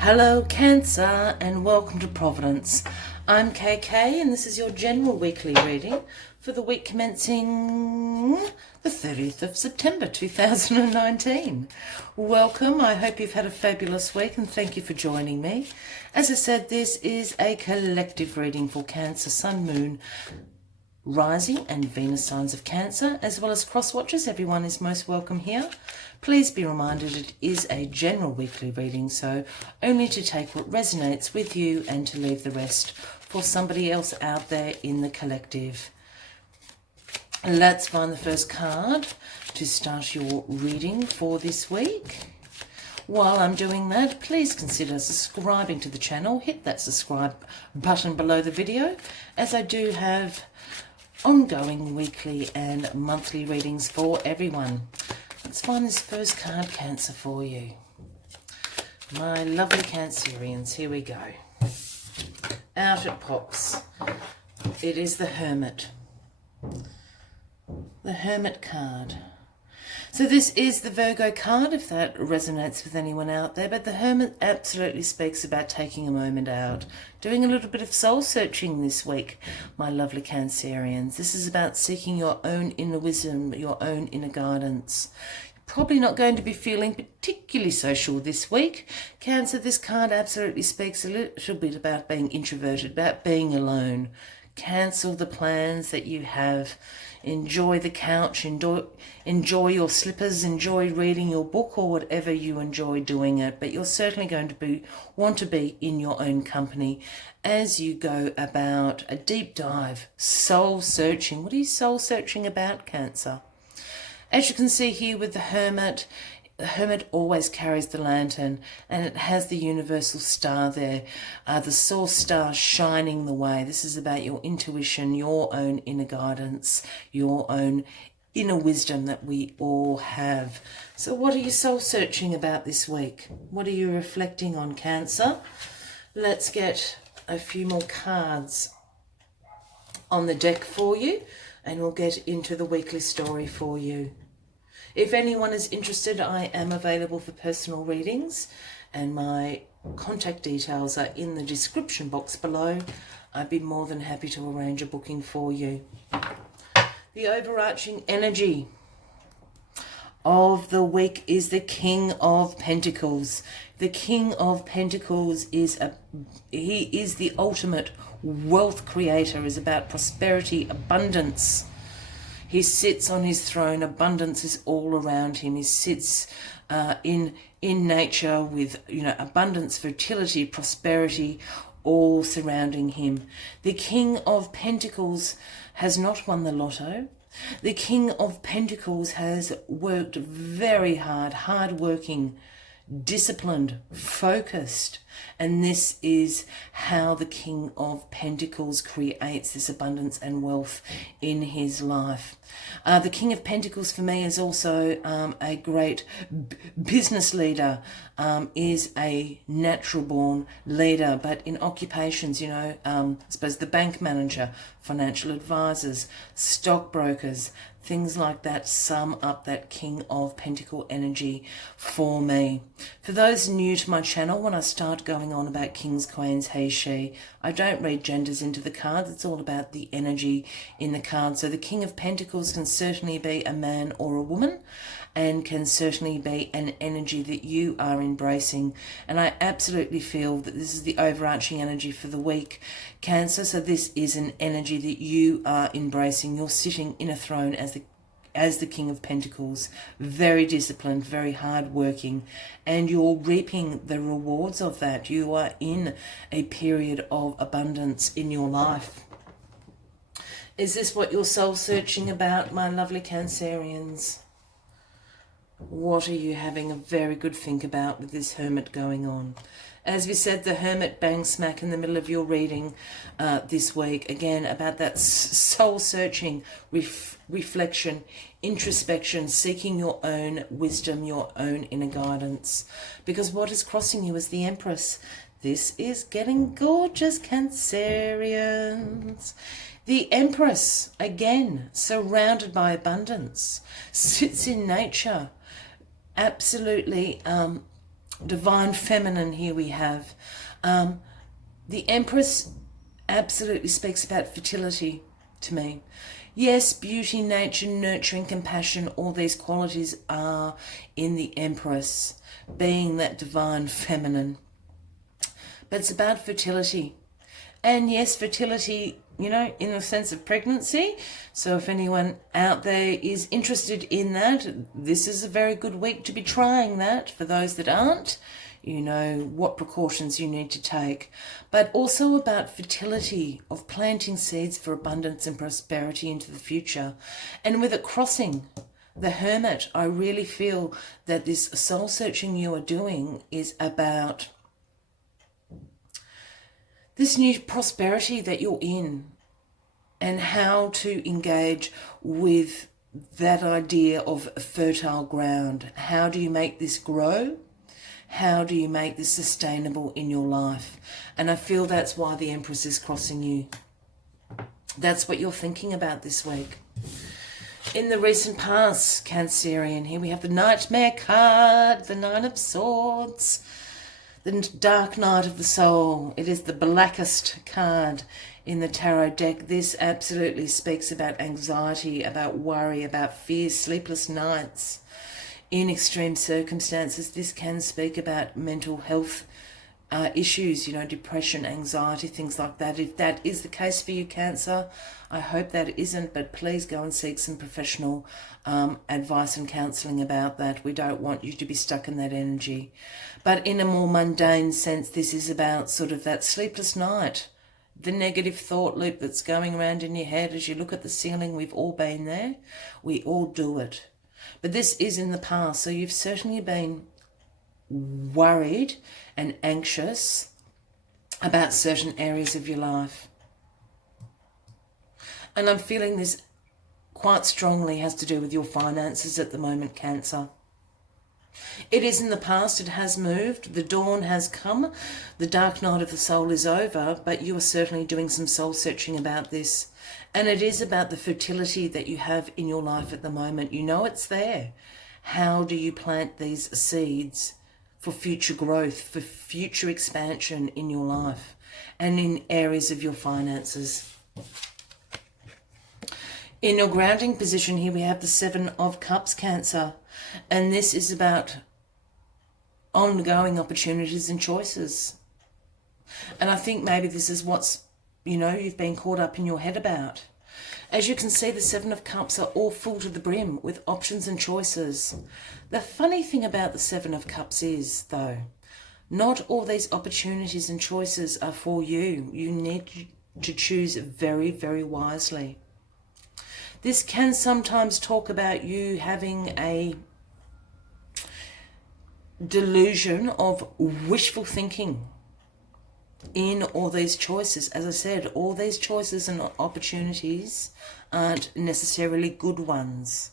Hello Cancer and welcome to Providence. I'm KK and this is your general weekly reading for the week commencing the 30th of September 2019. Welcome, I hope you've had a fabulous week and thank you for joining me. As I said, this is a collective reading for Cancer, Sun, Moon, Rising and Venus signs of Cancer, as well as cross watchers. Everyone is most welcome here. Please be reminded it is a general weekly reading, so only to take what resonates with you and to leave the rest for somebody else out there in the collective. Let's find the first card to start your reading for this week. While I'm doing that, please consider subscribing to the channel. Hit that subscribe button below the video, as I do have ongoing weekly and monthly readings for everyone. Let's find this first card, Cancer, for you. My lovely Cancerians, here we go. Out it pops. It is the Hermit. The Hermit card. So this is the Virgo card, if that resonates with anyone out there. But the Hermit absolutely speaks about taking a moment out, doing a little bit of soul searching this week, my lovely Cancerians. This is about seeking your own inner wisdom, your own inner guidance. You're probably not going to be feeling particularly social this week. Cancer, this card absolutely speaks a little bit about being introverted, about being alone. Cancel the plans that you have. Enjoy the couch, enjoy your slippers, enjoy reading your book or whatever you enjoy doing it. But you're certainly going to want to be in your own company as you go about a deep dive, soul searching. What are you soul searching about, Cancer? As you can see here with the Hermit always carries the lantern, and it has the universal star there, the source star shining the way. This is about your intuition, your own inner guidance, your own inner wisdom that we all have. So what are you soul searching about this week? What are you reflecting on, Cancer? Let's get a few more cards on the deck for you, and we'll get into the weekly story for you. If anyone is interested, I am available for personal readings, and my contact details are in the description box below. I'd be more than happy to arrange a booking for you. The overarching energy of the week is the King of Pentacles. The King of Pentacles is the ultimate wealth creator, is about prosperity, abundance. He sits on his throne. Abundance is all around him. He sits in nature with, abundance, fertility, prosperity, all surrounding him. The King of Pentacles has not won the lotto. The King of Pentacles has worked very hard, hard-working, disciplined, focused, and this is how the King of Pentacles creates this abundance and wealth in his life. The King of Pentacles for me is also a great business leader, is a natural born leader, but in occupations, I suppose the bank manager, financial advisors, stockbrokers, things like that sum up that King of Pentacle energy for me. For those new to my channel, when I start going on about kings, queens, he, she, I don't read genders into the cards. It's all about the energy in the card. So the King of Pentacles can certainly be a man or a woman, and can certainly be an energy that you are embracing. And I absolutely feel that this is the overarching energy for the week, Cancer. So this is an energy that you are embracing. You're sitting in a throne as the King of Pentacles, very disciplined, very hard-working, and you're reaping the rewards of that. You are in a period of abundance in your life. Is this what you're soul-searching about, my lovely Cancerians? What are you having a very good think about with this Hermit going on? As we said, the Hermit bangs smack in the middle of your reading this week. Again, about that soul-searching, reflection, introspection, seeking your own wisdom, your own inner guidance. Because what is crossing you is the Empress. This is getting gorgeous, Cancerians. The Empress, again, surrounded by abundance, sits in nature, absolutely Divine feminine here we have. The Empress absolutely speaks about fertility to me. Yes, beauty, nature, nurturing, compassion, all these qualities are in the Empress, being that divine feminine. But it's about fertility. And yes, fertility, you know, in the sense of pregnancy. So if anyone out there is interested in that, this is a very good week to be trying that. For those that aren't, you know what precautions you need to take. But also about fertility, of planting seeds for abundance and prosperity into the future. And with it crossing the Hermit, I really feel that this soul searching you are doing is about this new prosperity that you're in and how to engage with that idea of fertile ground. How do you make this grow? How do you make this sustainable in your life? And I feel that's why the Empress is crossing you. That's what you're thinking about this week. In the recent past, Cancerian, here we have the Nightmare card, the Nine of Swords, the Dark Night of the Soul. It is the blackest card in the tarot deck. This absolutely speaks about anxiety, about worry, about fears, sleepless nights in extreme circumstances. This can speak about mental health issues, you know, depression, anxiety, things like that. If that is the case for you, Cancer, I hope that isn't, but please go and seek some professional advice and counselling about that. We don't want you to be stuck in that energy. But in a more mundane sense, this is about sort of that sleepless night, the negative thought loop that's going around in your head as you look at the ceiling. We've all been there. We all do it. But this is in the past, so you've certainly been worried and anxious about certain areas of your life. And I'm feeling this quite strongly has to do with your finances at the moment, Cancer. It is in the past, it has moved, the dawn has come, the dark night of the soul is over, but you are certainly doing some soul searching about this. And it is about the fertility that you have in your life at the moment. You know it's there. How do you plant these seeds for future growth, for future expansion in your life and in areas of your finances? In your grounding position here, we have the Seven of Cups, Cancer. And this is about ongoing opportunities and choices. And I think maybe this is what's, you know, you've been caught up in your head about. As you can see, the Seven of Cups are all full to the brim with options and choices. The funny thing about the Seven of Cups is, though, not all these opportunities and choices are for you. You need to choose very, very wisely. This can sometimes talk about you having a delusion of wishful thinking in all these choices. As I said, all these choices and opportunities aren't necessarily good ones.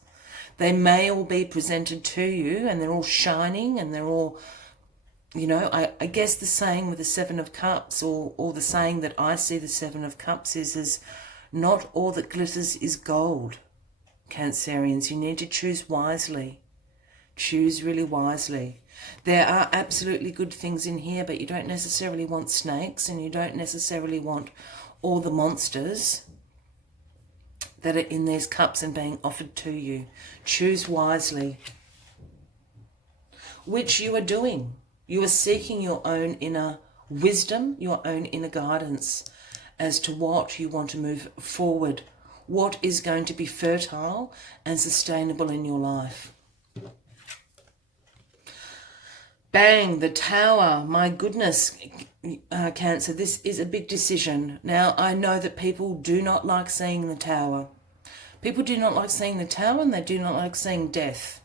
They may all be presented to you and they're all shining and they're all, you know, I guess the saying with the Seven of Cups, or the saying that I see the Seven of Cups is not all that glitters is gold. Cancerians, you need to choose wisely. Choose really wisely. There are absolutely good things in here, but you don't necessarily want snakes and you don't necessarily want all the monsters that are in these cups and being offered to you. Choose wisely. Which you are doing. You are seeking your own inner wisdom, your own inner guidance as to what you want to move forward. What is going to be fertile and sustainable in your life. Bang, the Tower. My goodness, Cancer, this is a big decision. Now, I know that people do not like seeing the Tower. People do not like seeing the Tower and they do not like seeing Death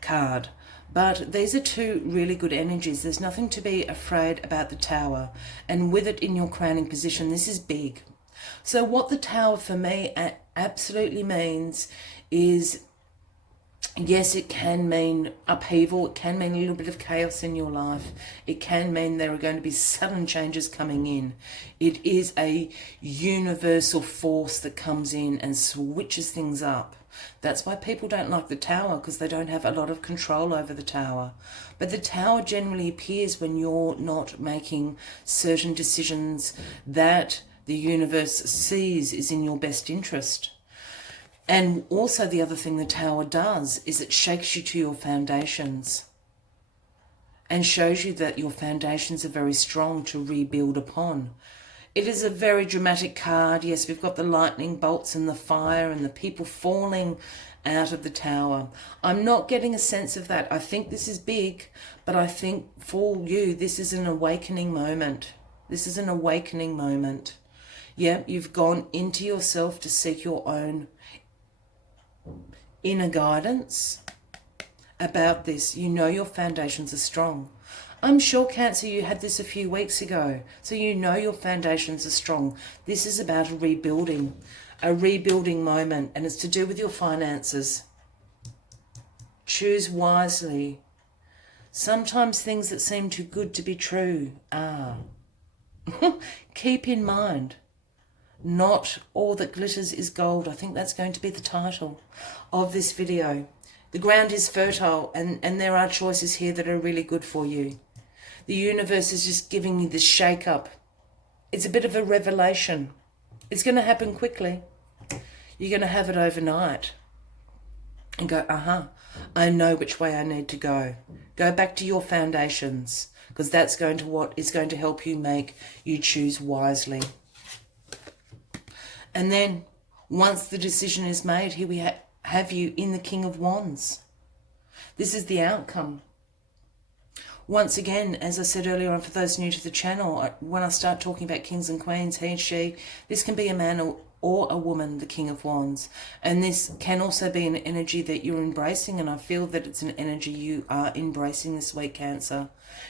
card. But these are two really good energies. There's nothing to be afraid about the Tower. And with it in your crowning position, this is big. So what the Tower for me absolutely means is, yes, it can mean upheaval. It can mean a little bit of chaos in your life. It can mean there are going to be sudden changes coming in. It is a universal force that comes in and switches things up. That's why people don't like the Tower, because they don't have a lot of control over the Tower. But the Tower generally appears when you're not making certain decisions that the universe sees is in your best interest. And also the other thing the Tower does is it shakes you to your foundations and shows you that your foundations are very strong to rebuild upon. It is a very dramatic card. Yes, we've got the lightning bolts and the fire and the people falling out of the Tower. I'm not getting a sense of that. I think this is big, but I think for you, this is an awakening moment. This is an awakening moment. Yeah, you've gone into yourself to seek your own inner guidance about this. You know your foundations are strong. I'm sure, Cancer, you had this a few weeks ago, so you know your foundations are strong. This is about a rebuilding moment, and it's to do with your finances. Choose wisely. Sometimes things that seem too good to be true are. Keep in mind, not all that glitters is gold. I think that's going to be the title of this video. The ground is fertile, and there are choices here that are really good for you. The universe is just giving you this shake-up. It's a bit of a revelation. It's going to happen quickly. You're going to have it overnight. And go, I know which way I need to go. Go back to your foundations, because that's what is going to help you make you choose wisely. And then, once the decision is made, here we have you in the King of Wands. This is the outcome. Once again, as I said earlier on, for those new to the channel, when I start talking about kings and queens, he, she, this can be a man or a woman, the King of Wands. And this can also be an energy that you're embracing, and I feel that it's an energy you are embracing this week, Cancer.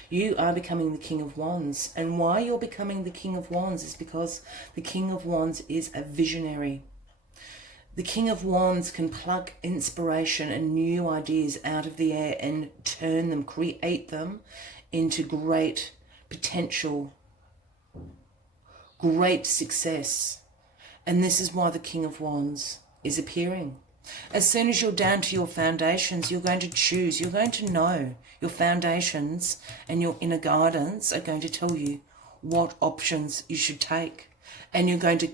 You are becoming the King of Wands. And why you're becoming the King of Wands is because the King of Wands is a visionary. The King of Wands can pluck inspiration and new ideas out of the air and turn them, create them into great potential, great success. And this is why the King of Wands is appearing. As soon as you're down to your foundations, you're going to choose, you're going to know your foundations, and your inner guidance are going to tell you what options you should take. And you're going to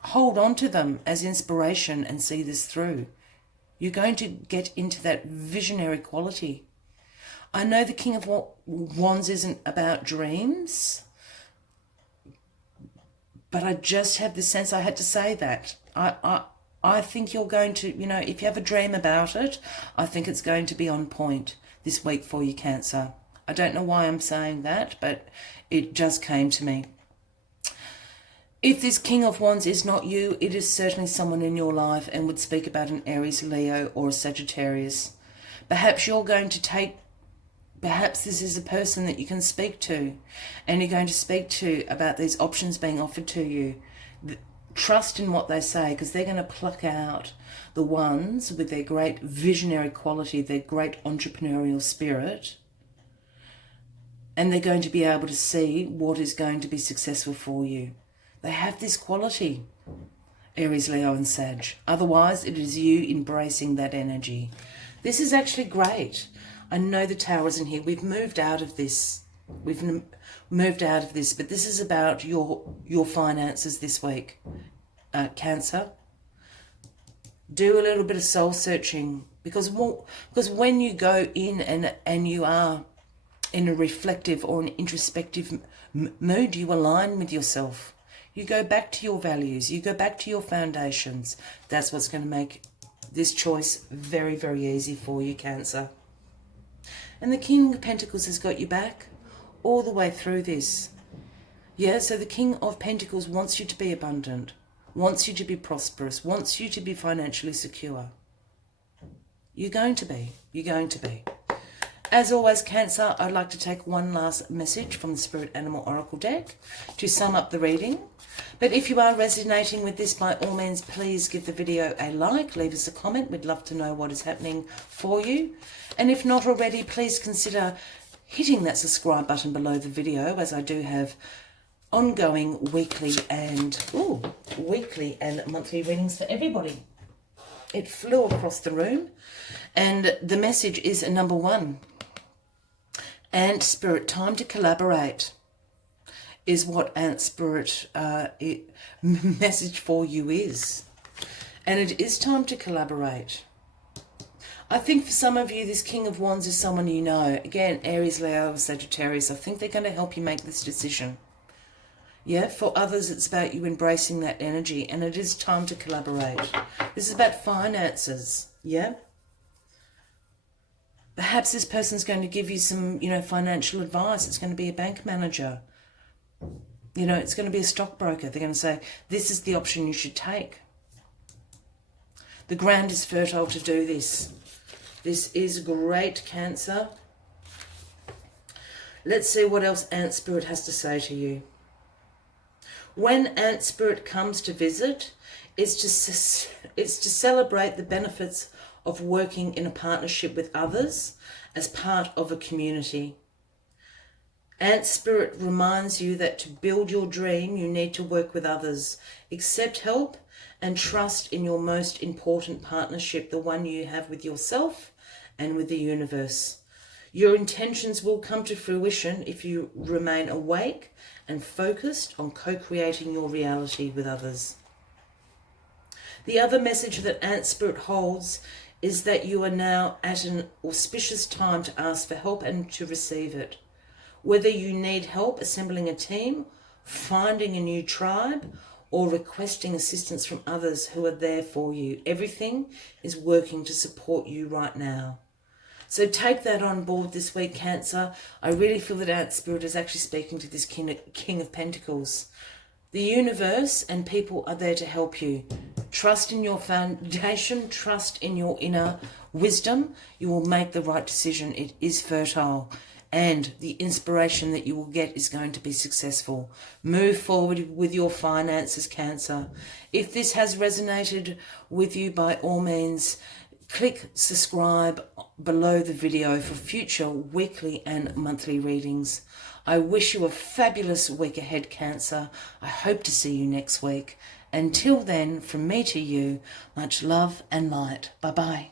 hold on to them as inspiration and see this through. You're going to get into that visionary quality. I know the King of Wands isn't about dreams, but I just have the sense I had to say that. I think you're going to, if you have a dream about it, I think it's going to be on point this week for you, Cancer. I don't know why I'm saying that, but it just came to me. If this King of Wands is not you, it is certainly someone in your life and would speak about an Aries, Leo, or a Sagittarius. Perhaps you're going to perhaps this is a person that you can speak to, and you're going to speak to about these options being offered to you. Trust in what they say, because they're going to pluck out the ones with their great visionary quality, their great entrepreneurial spirit, and they're going to be able to see what is going to be successful for you. They have this quality, Aries, Leo and Sag. Otherwise, it is you embracing that energy. This is actually great. I know the Tower isn't here. We've moved out of this. We've moved out of this, but this is about your finances this week, Cancer. Do a little bit of soul searching, because when you go in and you are in a reflective or an introspective mood, you align with yourself. You go back to your values. You go back to your foundations. That's what's going to make this choice very, very easy for you, Cancer. And the King of Pentacles has got you back all the way through this. Yeah, so the King of Pentacles wants you to be abundant, wants you to be prosperous, wants you to be financially secure. You're going to be. You're going to be. As always, Cancer, I'd like to take one last message from the Spirit Animal Oracle deck to sum up the reading. But if you are resonating with this, by all means, please give the video a like, leave us a comment. We'd love to know what is happening for you. And if not already, please consider hitting that subscribe button below the video, as I do have ongoing weekly and monthly readings for everybody. It flew across the room, and the message is number 1. Ant Spirit, time to collaborate is what Ant Spirit message for you is. And it is time to collaborate. I think for some of you, this King of Wands is someone you know. Again, Aries, Leo, Sagittarius. I think they're going to help you make this decision. Yeah, for others, it's about you embracing that energy, and it is time to collaborate. This is about finances, yeah? Perhaps this person's going to give you some, financial advice. It's going to be a bank manager. It's going to be a stockbroker. They're going to say, this is the option you should take. The ground is fertile to do this. This is great, Cancer. Let's see what else Ant Spirit has to say to you. When Ant Spirit comes to visit, it's to celebrate the benefits of working in a partnership with others as part of a community. Ant Spirit reminds you that to build your dream, you need to work with others, accept help, and trust in your most important partnership, the one you have with yourself and with the universe. Your intentions will come to fruition if you remain awake and focused on co-creating your reality with others. The other message that Ant Spirit holds is that you are now at an auspicious time to ask for help and to receive it. Whether you need help assembling a team, finding a new tribe, or requesting assistance from others who are there for you, everything is working to support you right now. So take that on board this week, Cancer. I really feel that Ant Spirit is actually speaking to this King of Pentacles. The universe and people are there to help you. Trust in your foundation, trust in your inner wisdom. You will make the right decision. It is fertile. And the inspiration that you will get is going to be successful. Move forward with your finances, Cancer. If this has resonated with you, by all means, click subscribe below the video for future weekly and monthly readings. I wish you a fabulous week ahead, Cancer. I hope to see you next week. Until then, from me to you, much love and light. Bye-bye.